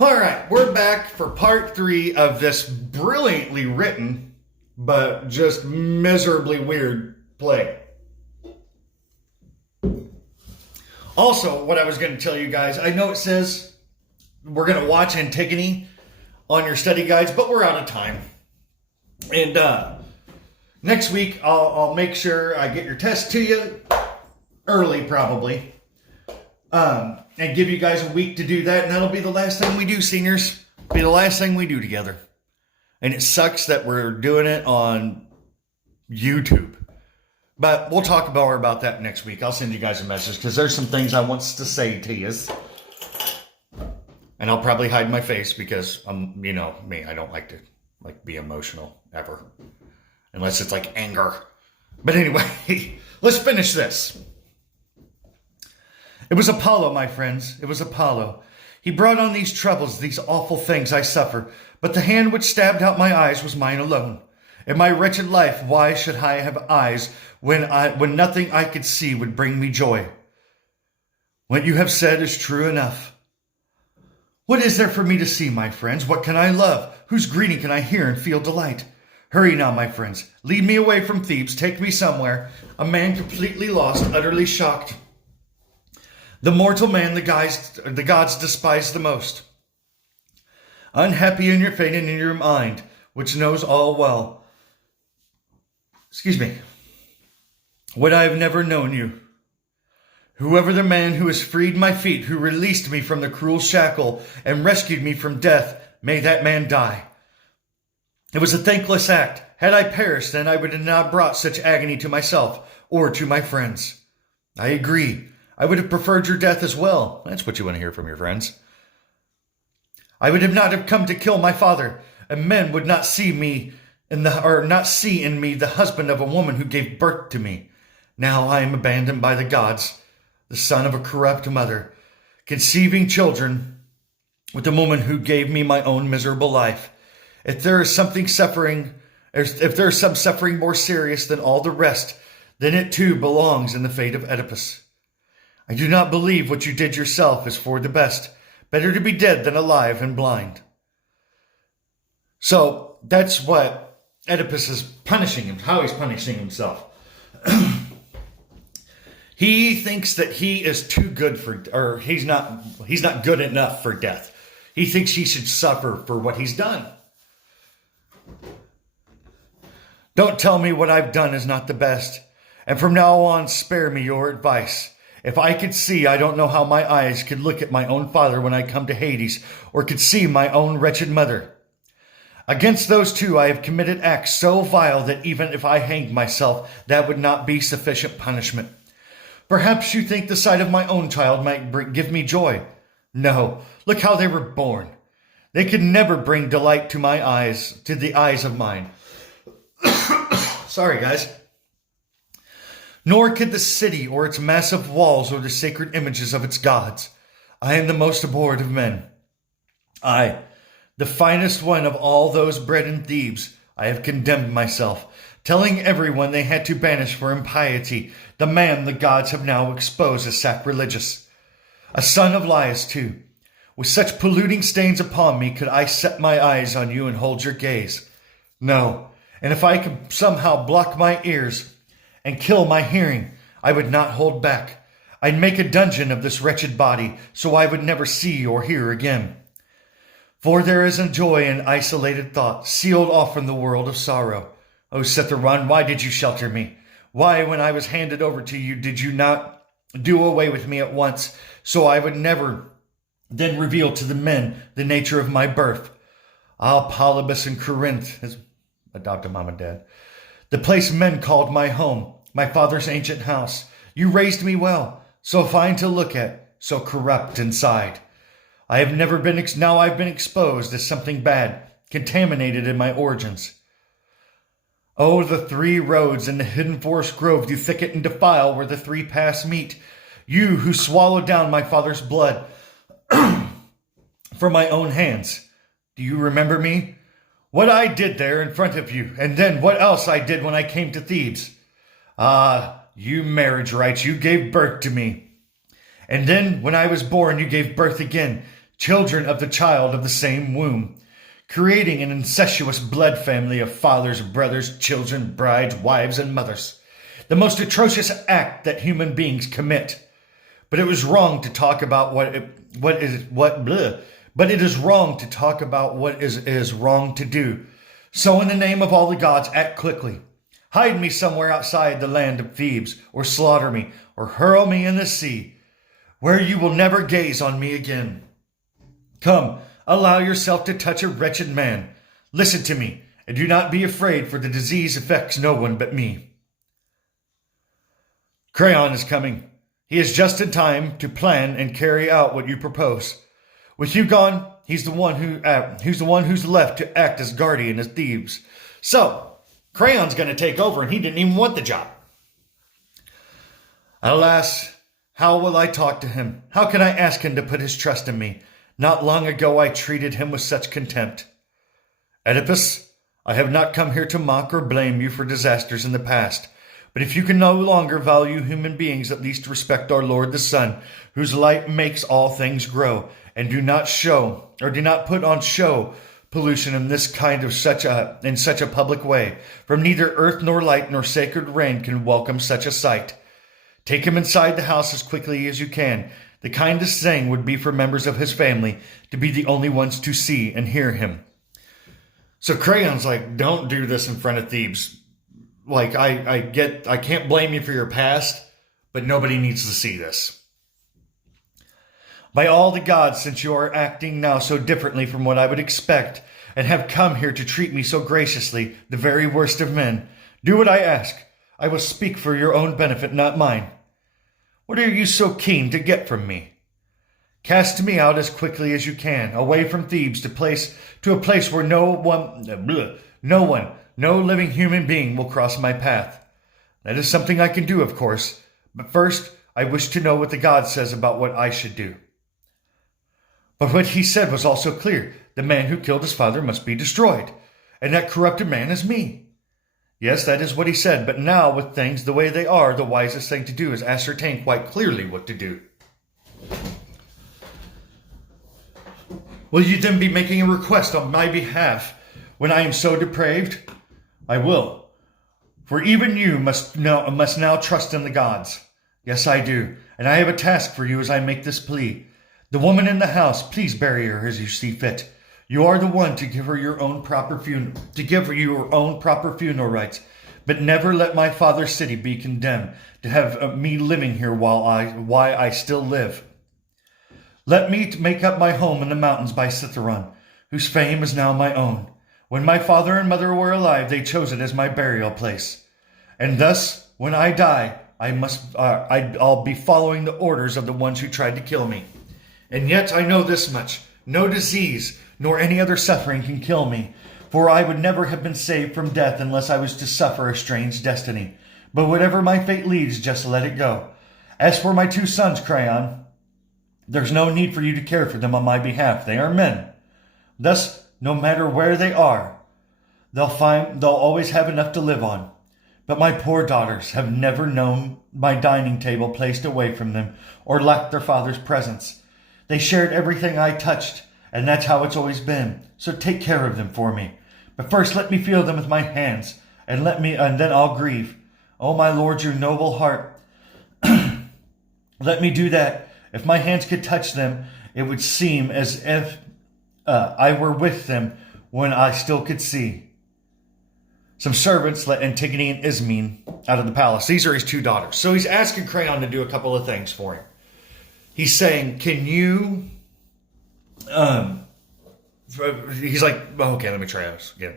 All right, we're back for part 3 of this brilliantly written, but just miserably weird play. Also, what I was going to tell you guys, I know it says we're going to watch Antigone on your study guides, but we're out of time. And next week, I'll make sure I get your test to you early, probably. And give you guys a week to do that, and that'll be the last thing we do, seniors. Be the last thing we do together. And it sucks that we're doing it on YouTube. But we'll talk more about that next week. I'll send you guys a message, because there's some things I want to say to you. And I'll probably hide my face, because you know me, I don't like to be emotional, ever. Unless it's like anger. But anyway, let's finish this. It was Apollo, my friends. It was Apollo. He brought on these troubles, these awful things I suffer. But the hand which stabbed out my eyes was mine alone. In my wretched life, why should I have eyes when nothing I could see would bring me joy? What you have said is true enough. What is there for me to see, my friends? What can I love? Whose greeting can I hear and feel delight? Hurry now, my friends. Lead me away from Thebes. Take me somewhere. A man completely lost, utterly shocked. The mortal man the gods despise the most. Unhappy in your fate and in your mind, which knows all well. Excuse me. Would I have never known you? Whoever the man who has freed my feet, who released me from the cruel shackle and rescued me from death, may that man die. It was a thankless act. Had I perished, then I would have not brought such agony to myself or to my friends. I agree. I would have preferred your death as well. That's what you want to hear from your friends. I would not have come to kill my father, and men would not see not see in me the husband of a woman who gave birth to me. Now I am abandoned by the gods, the son of a corrupt mother, conceiving children with a woman who gave me my own miserable life. If there is some suffering more serious than all the rest, then it too belongs in the fate of Oedipus. I do not believe what you did yourself is for the best. Better to be dead than alive and blind. So that's what Oedipus is punishing him, how he's punishing himself. He thinks that he is too good or he's not good enough for death. He thinks he should suffer for what he's done. Don't tell me what I've done is not the best. And from now on, spare me your advice. If I could see, I don't know how my eyes could look at my own father when I come to Hades, or could see my own wretched mother. Against those two I have committed acts so vile that even if I hanged myself, that would not be sufficient punishment. Perhaps you think the sight of my own child might give me joy. No, look how they were born. They could never bring delight to my eyes, to the eyes of mine. Sorry, guys. Nor could the city or its massive walls or the sacred images of its gods. I am the most abhorred of men. I, the finest one of all those bred in Thebes, I have condemned myself, telling everyone they had to banish for impiety the man the gods have now exposed as sacrilegious. A son of lies, too. With such polluting stains upon me, could I set my eyes on you and hold your gaze? No, and if I could somehow block my ears and kill my hearing, I would not hold back. I'd make a dungeon of this wretched body, so I would never see or hear again. For there is a joy in isolated thought, sealed off from the world of sorrow. O Citharon, why did you shelter me? Why, when I was handed over to you, did you not do away with me at once, so I would never then reveal to the men the nature of my birth? Ah, Polybus and Corinth, his adopted mom and dad, the place men called my home, my father's ancient house. You raised me well, so fine to look at, so corrupt inside. I've been exposed as something bad, contaminated in my origins. Oh, the 3 roads in the hidden forest grove do thicket and defile where the 3 paths meet. You who swallowed down my father's blood from my own hands. Do you remember me? What I did there in front of you, and then what else I did when I came to Thebes. Ah, you marriage rites, you gave birth to me. And then when I was born, you gave birth again children of the child of the same womb, creating an incestuous blood family of fathers, brothers, children, brides, wives, and mothers. The most atrocious act that human beings commit. But it was wrong to talk about but it is wrong to talk about what is wrong to do. So in the name of all the gods, act quickly. Hide me somewhere outside the land of Thebes, or slaughter me, or hurl me in the sea, where you will never gaze on me again. Come, allow yourself to touch a wretched man. Listen to me, and do not be afraid, for the disease affects no one but me. Creon is coming. He is just in time to plan and carry out what you propose. With you gone, he's the one who's left to act as guardian of Thebes. So, Creon's going to take over, and he didn't even want the job. Alas, how will I talk to him? How can I ask him to put his trust in me? Not long ago I treated him with such contempt. Oedipus, I have not come here to mock or blame you for disasters in the past. But if you can no longer value human beings, at least respect our Lord the Sun, whose light makes all things grow, and do not put on show pollution in such a public way. For neither earth nor light nor sacred rain can welcome such a sight. Take him inside the house as quickly as you can. The kindest thing would be for members of his family to be the only ones to see and hear him. So Creon's like, don't do this in front of Thebes. Like, I can't blame you for your past, but nobody needs to see this. By all the gods, since you are acting now so differently from what I would expect, and have come here to treat me so graciously, the very worst of men, do what I ask. I will speak for your own benefit, not mine. What are you so keen to get from me? Cast me out as quickly as you can, away from Thebes to a place where no living human being will cross my path. That is something I can do, of course, but first I wish to know what the God says about what I should do. But what he said was also clear. The man who killed his father must be destroyed, and that corrupted man is me. Yes, that is what he said, but now with things the way they are, the wisest thing to do is ascertain quite clearly what to do. Will you then be making a request on my behalf when I am so depraved? I will. For even you must now trust in the gods. Yes, I do. And I have a task for you as I make this plea. The woman in the house, please bury her as you see fit. You are the one to give her your own proper funeral, rites. But never let my father's city be condemned to have me living here while I still live. Let me make up my home in the mountains by Cithaeron, whose fame is now my own. When my father and mother were alive, they chose it as my burial place. And thus, when I die, I'll be following the orders of the ones who tried to kill me. And yet I know this much. No disease, nor any other suffering can kill me. For I would never have been saved from death unless I was to suffer a strange destiny. But whatever my fate leads, just let it go. As for my 2 sons, Creon, there's no need for you to care for them on my behalf. They are men. Thus, no matter where they are, they'll always have enough to live on. But my poor daughters have never known my dining table placed away from them or lacked their father's presence. They shared everything I touched, and that's how it's always been. So take care of them for me. But first let me feel them with my hands, and then I'll grieve. Oh, my lord, your noble heart. Let me do that. If my hands could touch them, it would seem as if I were with them when I still could see. Some servants let Antigone and Ismene out of the palace. These are his 2 daughters. So he's asking Creon to do a couple of things for him. He's saying, can you... he's like, okay, let me try this again.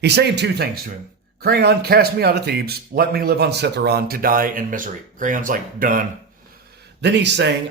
He's saying 2 things to him. Creon, cast me out of Thebes. Let me live on Cithaeron to die in misery. Creon's like, done. Then he's saying,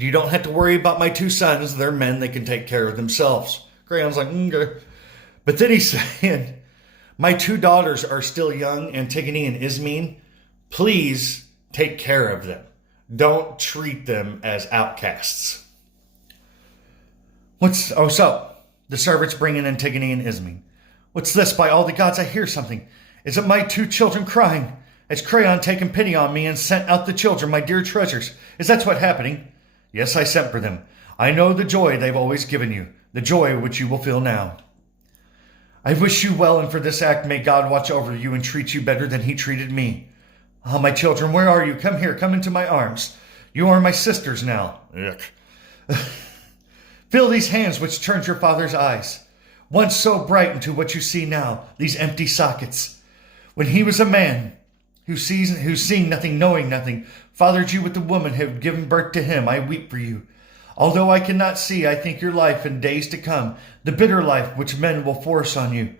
you don't have to worry about my 2 sons. They're men. They can take care of themselves. Creon's like, okay. But then he's saying, my 2 daughters are still young, Antigone and Ismene. Please take care of them. Don't treat them as outcasts. So the servants bring in Antigone and Ismene. What's this? By all the gods, I hear something. Is it my 2 children crying? Has Creon taken pity on me and sent out the children, my dear treasures? Is that what's happening? Yes, I sent for them. I know the joy they've always given you, the joy which you will feel now. I wish you well, and for this act may God watch over you and treat you better than he treated me. Ah, my children, where are you? Come here, come into my arms. You are my sisters now. Yuck. Feel these hands which turned your father's eyes, once so bright into what you see now, these empty sockets. When he was a man, who's seeing nothing, knowing nothing, fathered you with the woman who had given birth to him, I weep for you. Although I cannot see, I think your life in days to come, the bitter life which men will force on you.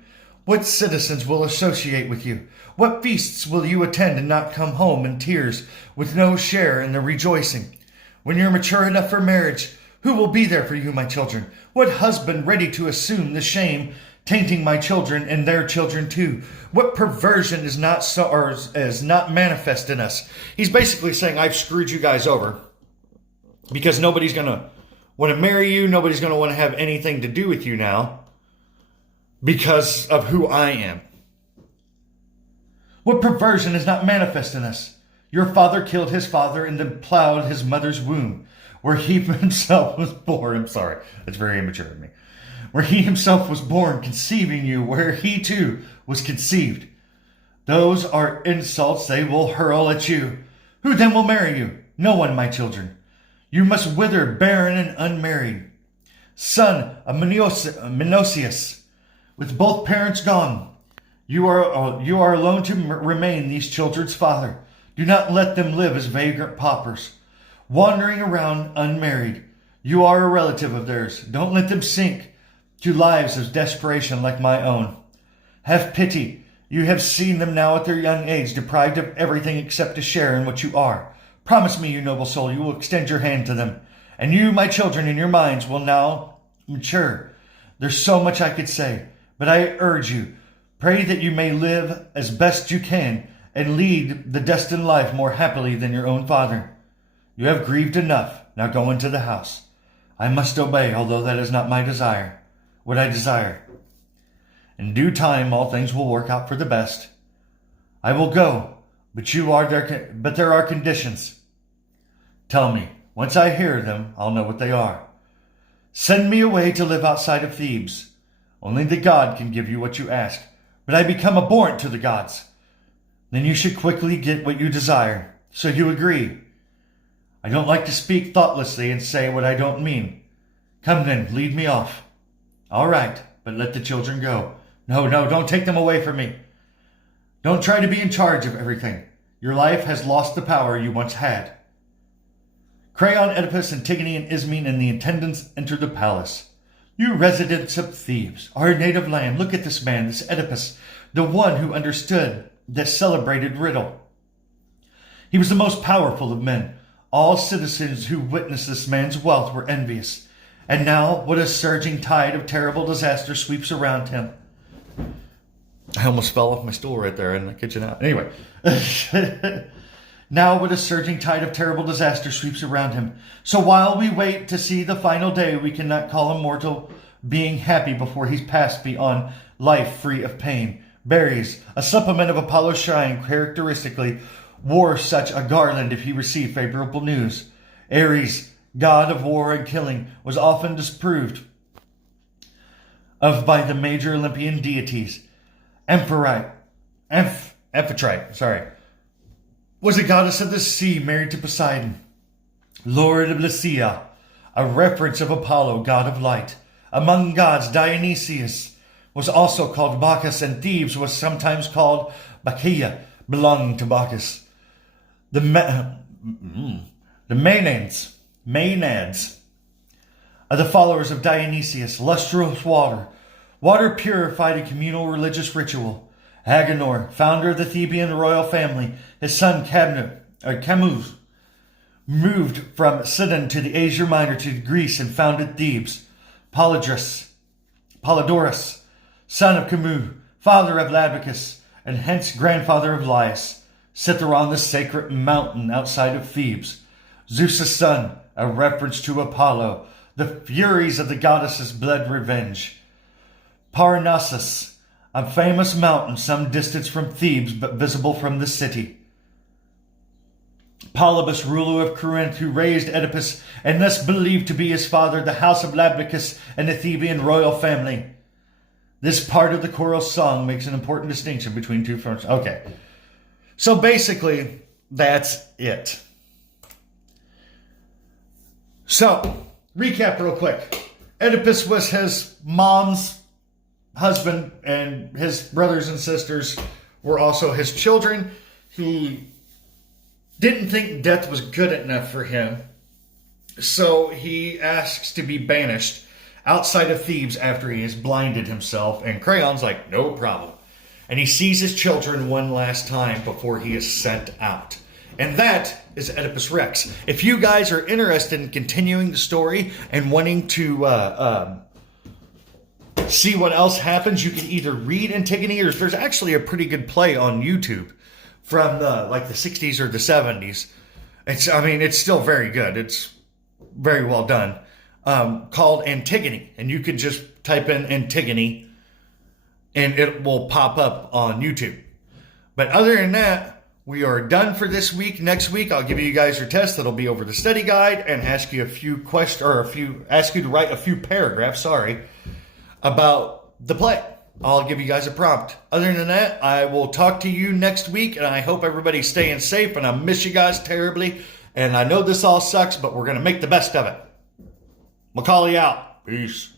What citizens will associate with you? What feasts will you attend and not come home in tears, with no share in the rejoicing? When you're mature enough for marriage, who will be there for you, my children? What husband ready to assume the shame, tainting my children and their children too? What perversion is not manifest in us? He's basically saying, I've screwed you guys over because nobody's going to want to marry you. Nobody's going to want to have anything to do with you now because of who I am. What perversion is not manifest in us? Your father killed his father and then plowed his mother's womb, where he himself was born. I'm sorry, that's very immature of me. Where he himself was born, conceiving you, where he too was conceived. Those are insults they will hurl at you. Who then will marry you? No one, my children. You must wither barren and unmarried. Son of Menocius, with both parents gone, you are alone to remain these children's father. Do not let them live as vagrant paupers, wandering around unmarried. You are a relative of theirs. Don't let them sink to lives of desperation like my own. Have pity. You have seen them now at their young age, deprived of everything except to share in what you are. Promise me, you noble soul, you will extend your hand to them. And you, my children, in your minds will now mature. There's so much I could say, but I urge you, pray that you may live as best you can and lead the destined life more happily than your own father. You have grieved enough. Now go into the house. I must obey, although that is not my desire. What I desire. In due time, all things will work out for the best. I will go, but there are conditions. Tell me. Once I hear them, I'll know what they are. Send me away to live outside of Thebes. Only the god can give you what you ask, but I become abhorrent to the gods. Then you should quickly get what you desire. So you agree. I don't like to speak thoughtlessly and say what I don't mean. Come then, lead me off. All right, but let the children go. No, don't take them away from me. Don't try to be in charge of everything. Your life has lost the power you once had. Creon, Oedipus, Antigone, and Ismene and the attendants entered the palace. You residents of Thebes, our native land, look at this man, this Oedipus, the one who understood that celebrated riddle. He was the most powerful of men. All citizens who witnessed this man's wealth were envious. And now, what a surging tide of terrible disaster sweeps around him. I almost fell off my stool right there in the kitchen. Anyway. Now, what a surging tide of terrible disaster sweeps around him. So while we wait to see the final day, we cannot call a mortal being happy before he's passed beyond life free of pain. Berries, a supplement of Apollo's shrine, characteristically wore such a garland if he received favorable news. Ares, god of war and killing, was often disapproved of by the major Olympian deities. Amphitrite, was a goddess of the sea married to Poseidon. Lord of Lycia, a reference of Apollo, god of light. Among gods, Dionysius was also called Bacchus, and Thebes was sometimes called Bacchaea, belonging to Bacchus. The Maenads are the followers of Dionysius, lustrous water purified in communal religious ritual. Agenor, founder of the Theban royal family, his son Camus, moved from Sidon to the Asia Minor to Greece and founded Thebes. Polydorus, son of Camus, father of Labicus, and hence grandfather of Laius, set there on the sacred mountain outside of Thebes. Zeus' son, a reference to Apollo. The furies of the goddesses bled revenge. Parnassus, a famous mountain some distance from Thebes but visible from the city. Polybus, ruler of Corinth, who raised Oedipus, and thus believed to be his father, the house of Labdacus and the Theban royal family. This part of the choral song makes an important distinction between two forms. Okay. So basically, that's it. So, recap real quick. Oedipus was his mom's husband, and his brothers and sisters were also his children. He didn't think death was good enough for him, so he asks to be banished outside of Thebes after he has blinded himself, and Crayon's like, no problem. And he sees his children one last time before he is sent out. And that is Oedipus Rex. If you guys are interested in continuing the story and wanting to see what else happens, you can either read Antigone, or there's actually a pretty good play on YouTube from the 60s or the 70s. It's still very good. It's very well done. Called Antigone, and you can just type in Antigone and it will pop up on YouTube. But other than that, we are done for this week. Next week, I'll give you guys your test. That'll be over the study guide and ask you ask you to write a few paragraphs, about the play. I'll give you guys a prompt. Other than that, I will talk to you next week, and I hope everybody's staying safe, and I miss you guys terribly. And I know this all sucks, but we're going to make the best of it. Macaulay out. Peace.